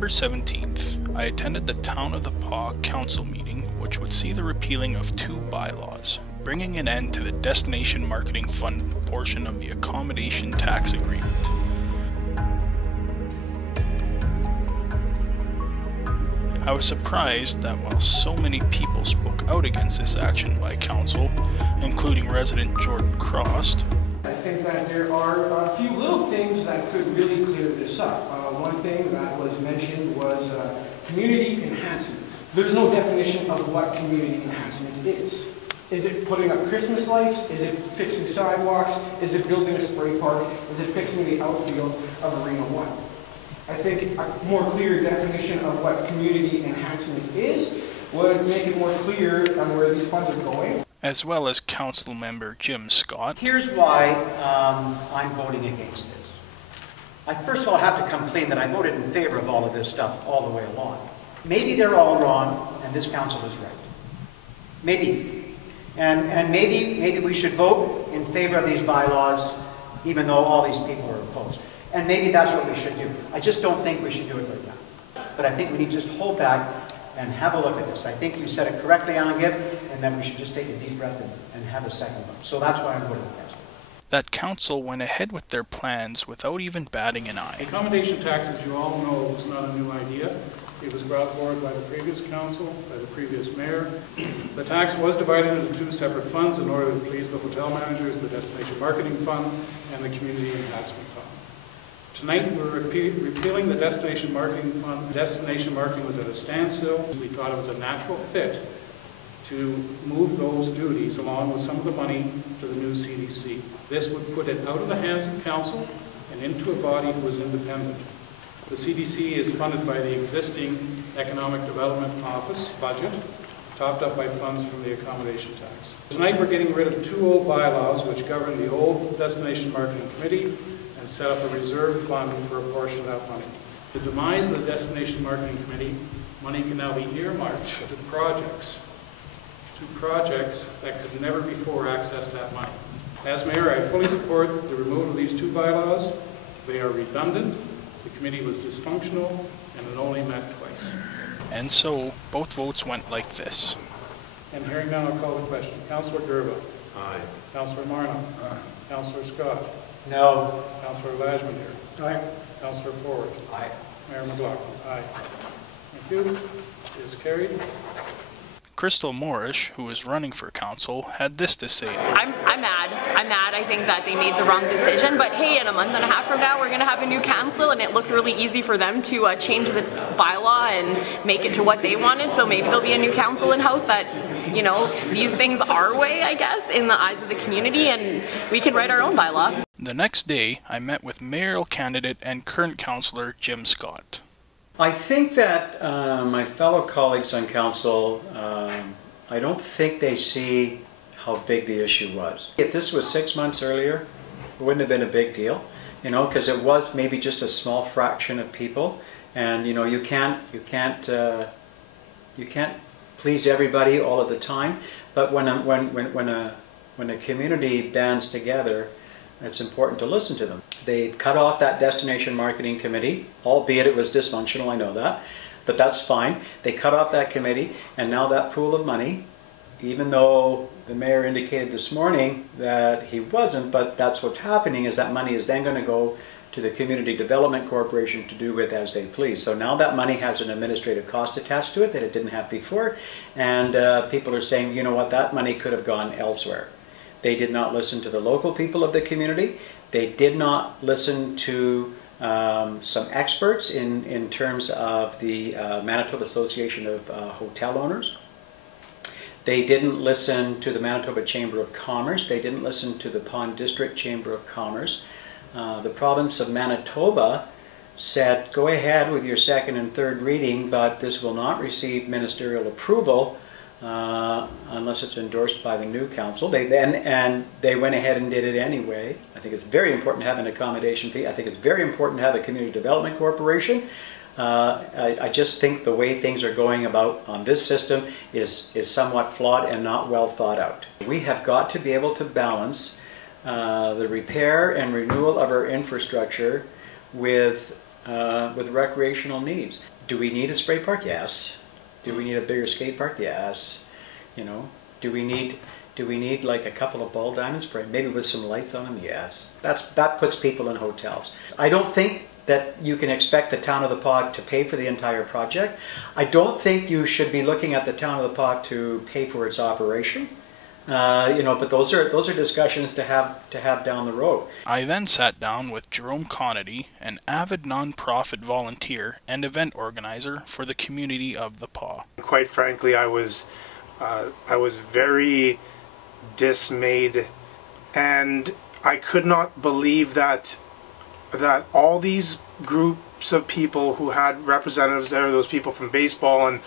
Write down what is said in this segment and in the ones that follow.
November 17th, I attended the Town of the Paw Council meeting, which would see the repealing of 2 bylaws, bringing an end to the Destination Marketing Fund portion of the accommodation tax agreement. I was surprised that while so many people spoke out against this action by council, including resident Jordan Crost, I think that there are a few little things that could really clear this up. One thing that was mentioned was community enhancement. There's no definition of what community enhancement is. Is it putting up Christmas lights? Is it fixing sidewalks? Is it building a spray park? Is it fixing the outfield of Arena 1? I think a more clear definition of what community enhancement is would make it more clear on where these funds are going. As well as Council Member Jim Scott. Here's why I'm voting against this. I first of all have to come clean that I voted in favor of all of this stuff all the way along. Maybe they're all wrong and this council is right. Maybe. And maybe we should vote in favor of these bylaws even though all these people are opposed. And maybe that's what we should do. I just don't think we should do it right now. But I think we need to just hold back and have a look at this. I think you said it correctly, Angib, and then we should just take a deep breath and have a second look. So that's why I'm voting against it. That council went ahead with their plans without even batting an eye. Accommodation tax, as you all know, was not a new idea. It was brought forward by the previous council, by the previous mayor. The tax was divided into 2 separate funds in order to please the hotel managers, the Destination Marketing Fund, and the Community Enhancement Fund. Tonight we're repealing the Destination Marketing Fund. Destination Marketing was at a standstill. We thought it was a natural fit to move those duties along with some of the money to the new CDC. This would put it out of the hands of council and into a body who is independent. The CDC is funded by the existing Economic Development Office budget, topped up by funds from the accommodation tax. Tonight we're getting rid of 2 old bylaws which govern the old Destination Marketing Committee and set up a reserve fund for a portion of that money. To demise the Destination Marketing Committee, money can now be earmarked to projects that could never before access that money. As mayor, I fully support the removal of these 2 bylaws. They are redundant, the committee was dysfunctional, and it only met twice. And so, both votes went like this. And hearing now, I'll call the question. Councillor Gerba. Aye. Councillor Marno. Aye. Councillor Scott. No. Councillor Lashman. Aye. Councillor Ford. Aye. Mayor McLaughlin. Aye. Thank you. It is carried. Crystal Moorish, who is running for council, had this to say. I'm mad. I'm mad. I think that they made the wrong decision. But hey, in a month and a half from now, we're going to have a new council, and it looked really easy for them to change the bylaw and make it to what they wanted. So maybe there'll be a new council in house that, you know, sees things our way, I guess, in the eyes of the community, and we can write our own bylaw. The next day, I met with mayoral candidate and current councillor Jim Scott. I think that my fellow colleagues on council, I don't think they see how big the issue was. If this was 6 months earlier, it wouldn't have been a big deal, you know, because it was maybe just a small fraction of people, and you know, you can't please everybody all of the time. But when a community bands together, it's important to listen to them. They cut off that Destination Marketing Committee, albeit it was dysfunctional, I know that, but that's fine. They cut off that committee, and now that pool of money, even though the mayor indicated this morning that he wasn't, but that's what's happening, is that money is then going to go to the Community Development Corporation to do with as they please. So now that money has an administrative cost attached to it that it didn't have before, and people are saying, you know what, that money could have gone elsewhere. They did not listen to the local people of the community. They did not listen to some experts in terms of the Manitoba Association of Hotel Owners. They didn't listen to the Manitoba Chamber of Commerce. They didn't listen to the Pond District Chamber of Commerce. The province of Manitoba said, go ahead with your 2nd and 3rd reading, but this will not receive ministerial approval unless it's endorsed by the new council. They went ahead and did it anyway. I think it's very important to have an accommodation fee. I think it's very important to have a community development corporation. I just think the way things are going about on this system is somewhat flawed and not well thought out. We have got to be able to balance the repair and renewal of our infrastructure with with recreational needs. Do we need a spray park? Yes. Do we need a bigger skate park? Yes. You know, do we need like a couple of ball diamond spray, maybe with some lights on them? Yes. That puts people in hotels. I don't think that you can expect the Town of the Pod to pay for the entire project. I don't think you should be looking at the Town of the Pod to pay for its operation. You know, but those are discussions to have down the road. I then sat down with Jerome Conity, an avid non-profit volunteer and event organizer for the community of the Paw. Quite frankly, I was very dismayed, and I could not believe that all these groups of people who had representatives there, those people from baseball and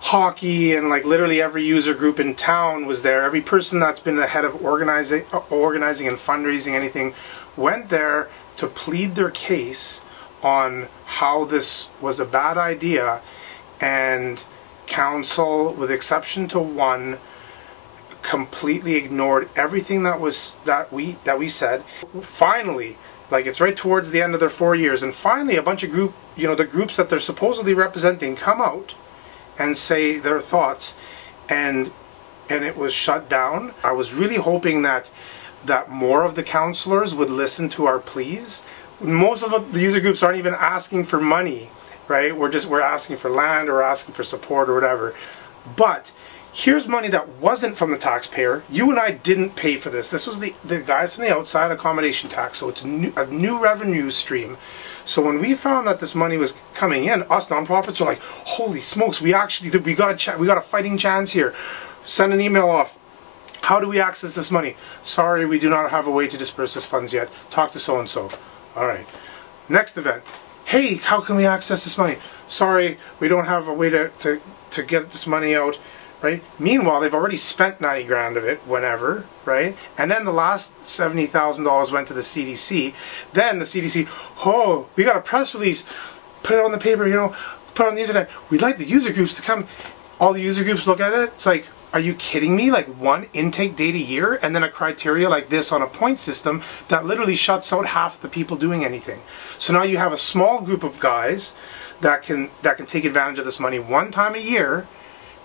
hockey, and like literally every user group in town was there. Every person that's been the head of organizing and fundraising anything went there to plead their case on how this was a bad idea, and council, with exception to one, completely ignored everything that we said. Finally, like, it's right towards the end of their 4 years, and finally a bunch of the groups that they're supposedly representing come out and say their thoughts, and it was shut down. I was really hoping that more of the councillors would listen to our pleas. Most of the user groups aren't even asking for money, right? We're asking for land, or asking for support or whatever. But here's money that wasn't from the taxpayer. You and I didn't pay for this. This was the guys from the outside accommodation tax, so it's a new revenue stream. So when we found that this money was coming in, us nonprofits were like, holy smokes, we got a fighting chance here. Send an email off. How do we access this money? Sorry, we do not have a way to disperse this funds yet. Talk to so-and-so. All right. Next event. Hey, how can we access this money? Sorry, we don't have a way to get this money out. Right? Meanwhile, they've already spent 90 grand of it, whenever, right? And then the last $70,000 went to the CDC. Then the CDC, oh, we got a press release, put it on the paper, you know, put it on the internet. We'd like the user groups to come. All the user groups look at it. It's like, are you kidding me? Like, one intake date a year, and then a criteria like this on a point system that literally shuts out half the people doing anything. So now you have a small group of guys that can take advantage of this money one time a year,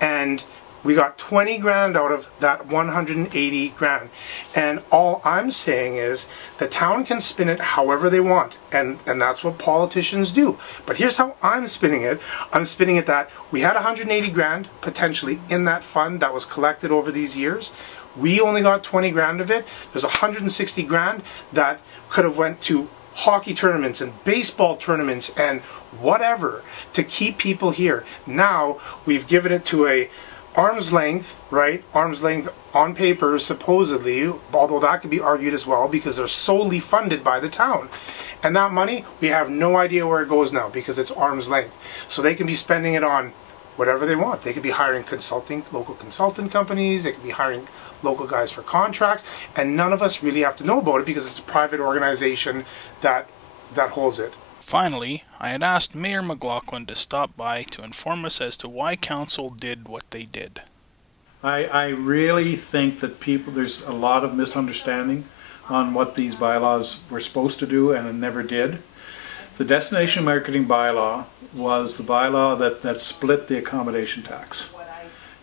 and we got 20 grand out of that 180 grand. And all I'm saying is the town can spin it however they want. And that's what politicians do. But here's how I'm spinning it. I'm spinning it that we had 180 grand potentially in that fund that was collected over these years. We only got 20 grand of it. There's 160 grand that could have went to hockey tournaments and baseball tournaments and whatever to keep people here. Now we've given it to a arm's length, right? Arm's length on paper, supposedly, although that could be argued as well because they're solely funded by the town. And that money, we have no idea where it goes now because it's arm's length. So they can be spending it on whatever they want. They could be hiring local consultant companies, they could be hiring local guys for contracts, and none of us really have to know about it because it's a private organization that holds it. Finally, I had asked Mayor McLaughlin to stop by to inform us as to why council did what they did. I really think that there's a lot of misunderstanding on what these bylaws were supposed to do and it never did. The destination marketing bylaw was the bylaw that split the accommodation tax.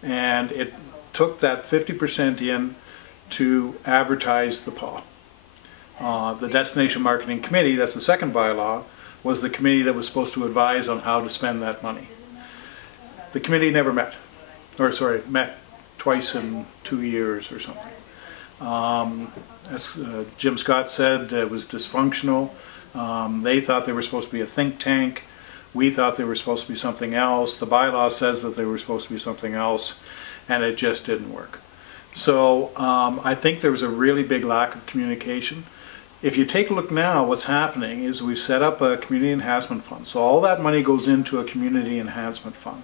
And it took that 50% in to advertise the PAW. The Destination Marketing Committee, that's the second bylaw, was the committee that was supposed to advise on how to spend that money. The committee never met, met twice in 2 years or something. As Jim Scott said, it was dysfunctional. They thought they were supposed to be a think tank. We thought they were supposed to be something else. The bylaw says that they were supposed to be something else, and it just didn't work. So I think there was a really big lack of communication. If you take a look now, what's happening is we've set up a community enhancement fund. So all that money goes into a community enhancement fund.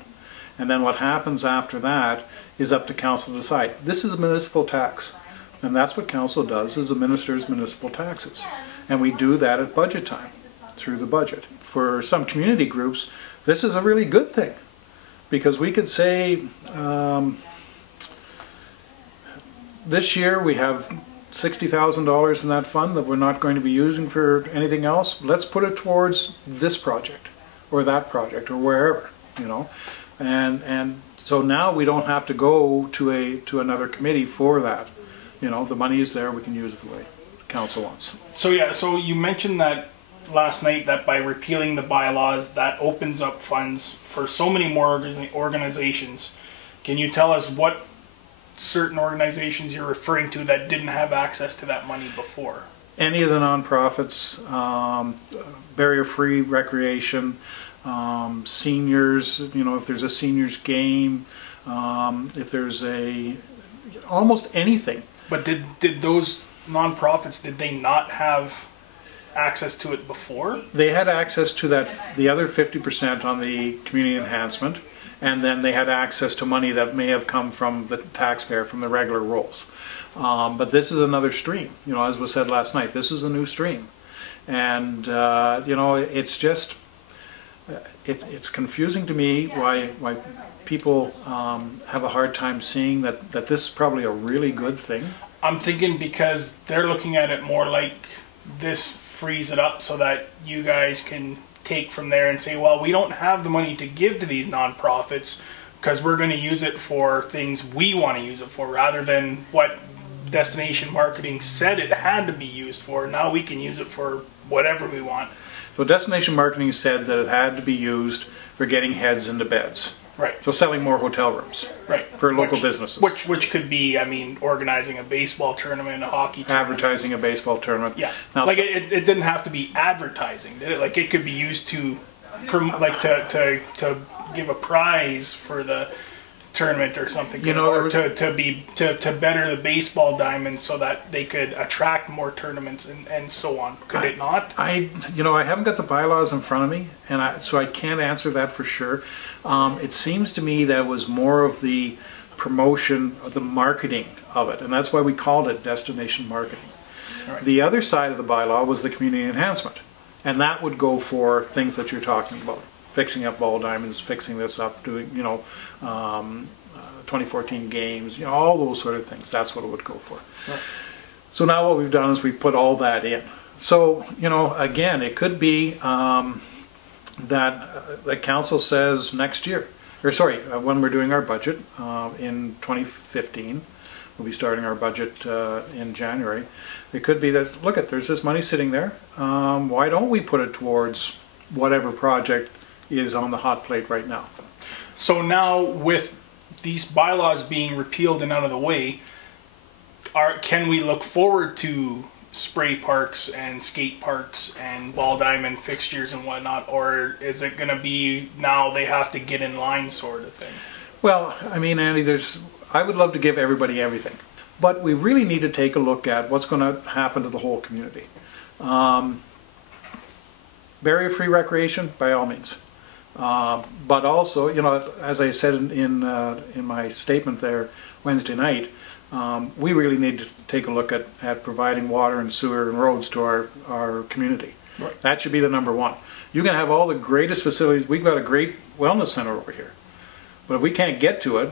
And then what happens after that is up to council to decide. This is a municipal tax. And that's what council does, is administers municipal taxes. And we do that at budget time, through the budget. For some community groups, this is a really good thing. Because we could say, this year we have $60,000 in that fund that we're not going to be using for anything else. Let's put it towards this project or that project or wherever, you know. And so now we don't have to go to another committee for that. You know, the money is there, we can use it the way the council wants. So yeah, so you mentioned that last night, that by repealing the bylaws, that opens up funds for so many more organizations. Can you tell us what certain organizations you're referring to that didn't have access to that money before? Any of the nonprofits, barrier-free recreation, seniors, you know, if there's a seniors game, if there's almost anything. But did those nonprofits, did they not have access to it before? They had access to that, the other 50% on the community enhancement, and then they had access to money that may have come from the taxpayer, from the regular rolls. But this is another stream, you know, as was said last night, this is a new stream. And, you know, it's just, it's confusing to me why people have a hard time seeing that this is probably a really good thing. I'm thinking because they're looking at it more like this frees it up so that you guys can take from there and say, well, we don't have the money to give to these nonprofits because we're going to use it for things we want to use it for, rather than what destination marketing said it had to be used for. Now we can use it for whatever we want. So destination marketing said that it had to be used for getting heads into beds. Right. So selling more hotel rooms. Right. For local businesses. Which could be, I mean, organizing a baseball tournament, a hockey tournament. Advertising a baseball tournament. Yeah. Now, like it didn't have to be advertising, did it? Like it could be used to, to give a prize for the tournament or something. You know, or to better the baseball diamonds so that they could attract more tournaments and so on. Could it not? I haven't got the bylaws in front of me, and so I can't answer that for sure. It seems to me that it was more of the promotion, the marketing of it, and that's why we called it destination marketing. Right. The other side of the bylaw was the community enhancement, and that would go for things that you're talking about. Fixing up ball diamonds, fixing this up, doing, 2014 games, all those sort of things. That's what it would go for. Right. So now what we've done is we've put all that in. So, again, it could be that the council says next year, when we're doing our budget in 2015, we'll be starting our budget in January. It could be that, look, there's this money sitting there. Why don't we put it towards whatever project is on the hot plate right now? So now with these bylaws being repealed and out of the way, can we look forward to spray parks and skate parks and ball diamond fixtures and whatnot, or is it going to be now they have to get in line sort of thing? Well, I mean, Andy, I would love to give everybody everything, but we really need to take a look at what's going to happen to the whole community. Barrier-free recreation, by all means. But also, as I said in my statement there Wednesday night, we really need to take a look at providing water and sewer and roads to our community. Right. That should be the number one. You can have all the greatest facilities. We've got a great wellness center over here. But if we can't get to it,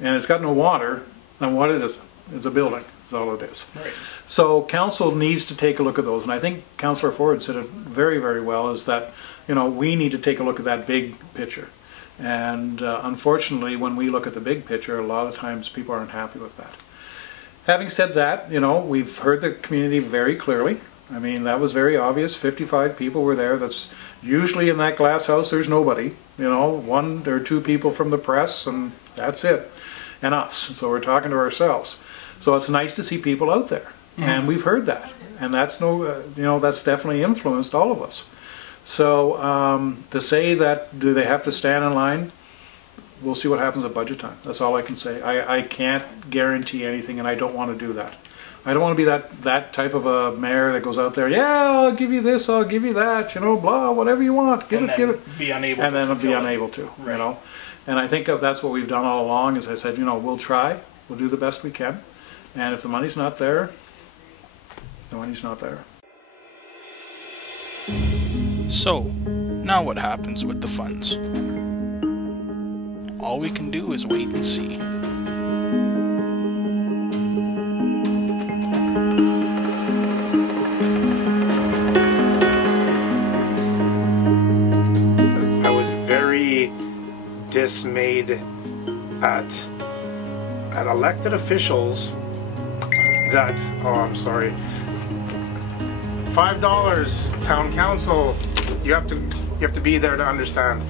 and it's got no water, then what it is? It's a building. That's all it is. Right. So council needs to take a look at those. And I think Councillor Ford said it very, very well, is that we need to take a look at that big picture. And unfortunately, when we look at the big picture, a lot of times people aren't happy with that. Having said that, we've heard the community very clearly. I mean, that was very obvious. 55 people were there. That's usually in that glass house, there's nobody. One or two people from the press, and that's it. And us. So we're talking to ourselves. So it's nice to see people out there. Mm-hmm. And we've heard that. And that's that's definitely influenced all of us. So to say that, do they have to stand in line? We'll see what happens at budget time. That's all I can say. I can't guarantee anything, and I don't want to do that. I don't want to be that type of a mayor that goes out there, yeah, I'll give you this, I'll give you that, blah, whatever you want, give it. Be unable and to then be unable to, right. And I think that's what we've done all along. As I said, we'll try, we'll do the best we can, and if the money's not there, the money's not there. So, now what happens with the funds? All we can do is wait and see. dismayed at elected officials that, oh, I'm sorry, $5 town council, you have to be there to understand.